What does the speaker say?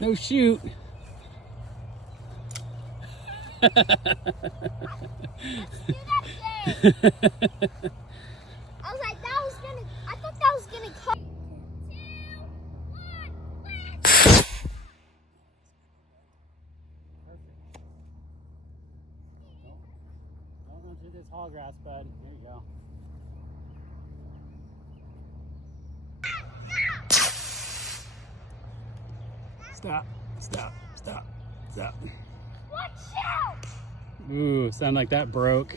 No shoot. Let's do that again. I was like, I thought that was gonna come. 2, 1, let's. Don't run through this tall grass, bud. There you go. Stop, stop, stop, stop. Watch out! Ooh, sound like that broke.